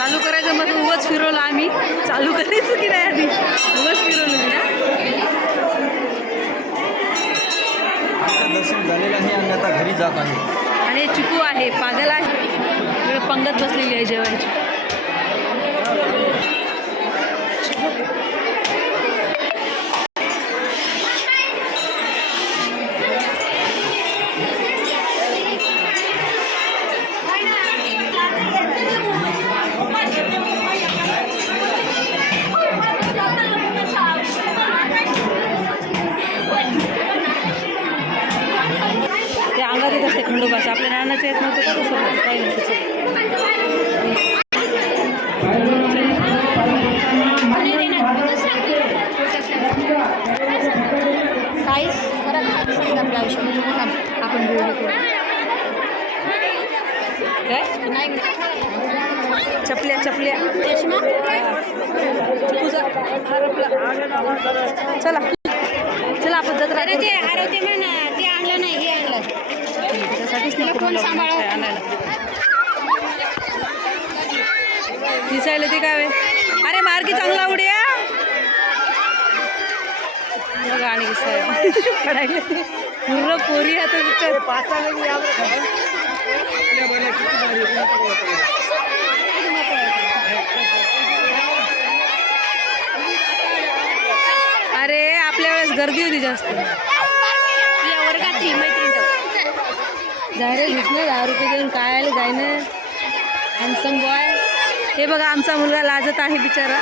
चालू करायचं मग उगाच फिरवलं आम्ही. चालू करायचं की नाही आधी उगाच फिरवलं मी ना. दर्शन झालेलं आहे आणि आता घरी जात आहे. आणि चिकू आहे, पागल आहे, इकडे पंगत बसलेली आहे जेवायची. ते अंगात येत असते खंडोबाचे, आपल्या नानाचे येत नव्हते का तसं काही नसतं. काहीच खरं आपल्या आयुष्यामध्ये आपण काय चपल्या चपल्या चला चला आपण जत्रा ते आरोग्य म्हणा ते आणलं नाही हे आणलं त्यासाठीच नाही कोण सांभाळा आणायला दिसायला ते काय अरे मार्गी चांगला उड्या बघा आणि पडायला पूर्ण पोरी आता अरे आपल्या वेळेस गर्दी होती जास्त या वर्गातली मैत्रीण जायला घेतलं 10 रुपये देऊन काय आले जायनं हॅन्डसम बॉय. हे बघा आमचा मुलगा लाजत आहे बिचारा.